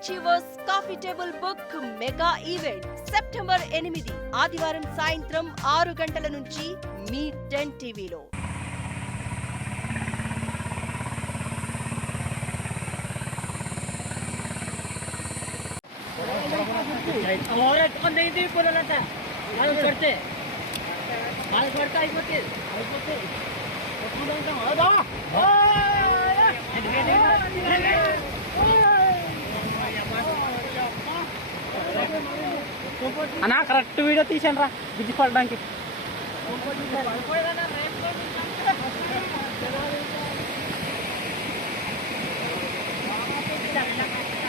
Achievers coffee table book mega event September ఎనిమిది ఆదివారం సాయంత్రం ఆరు గంటల నుంచి మీ టెన్ టీవీలో. అయిపోతే అయిపోతే అన్నా కరెక్ట్ వీడియో తీసాను రా బిజీ పడడానికి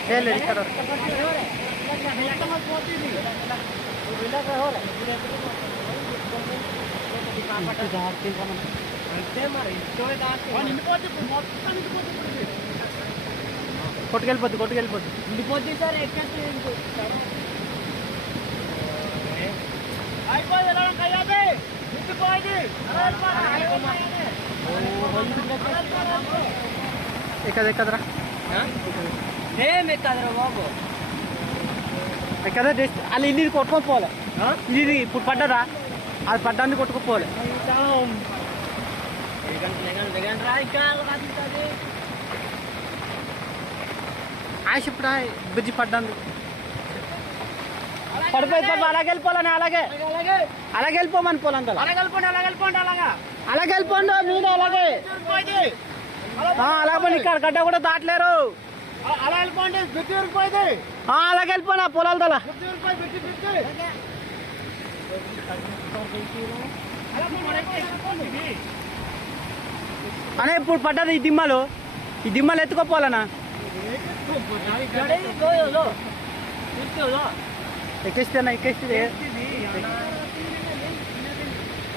ఏ లేదు ఇక్కడ కొట్టుకెళ్ళిపోద్ది కొట్టుకెళ్ళిపోద్ది. ఉండిపోద్ది సార్ ఎక్కడ ఎక్కద ఎక్కదరా ఎక్కదరా బాబు జస్ట్ వాళ్ళు ఇల్లు కొట్టుకొని పోలే ఇది ఇప్పుడు పడ్డరా అది పడ్డానికి కొట్టుకుపోలే ఆశ ఇప్పుడు బిజీ పడ్డానికి పడిపోయి పడి అలాగే వెళ్ళిపోవాలని అలాగే అలాగే వెళ్ళిపోమని పోలంతా అలాగే వెళ్ళిపోండి అలాగే వెళ్ళిపోండి అలాగా వెళ్ళిపోండి మీరు అలాగే. అలాగే ఇక్కడ గడ్డ కూడా దాటలేరు. అలా వెళ్ళిపోండి అలాగే వెళ్ళిపోయినా పొలాల దళ అనే ఇప్పుడు పడ్డది ఈ దిమ్మలు. ఈ దిమ్మలు ఎత్తుకోపోవాలనా? ఎక్కిస్తేనా ఎక్కిస్తే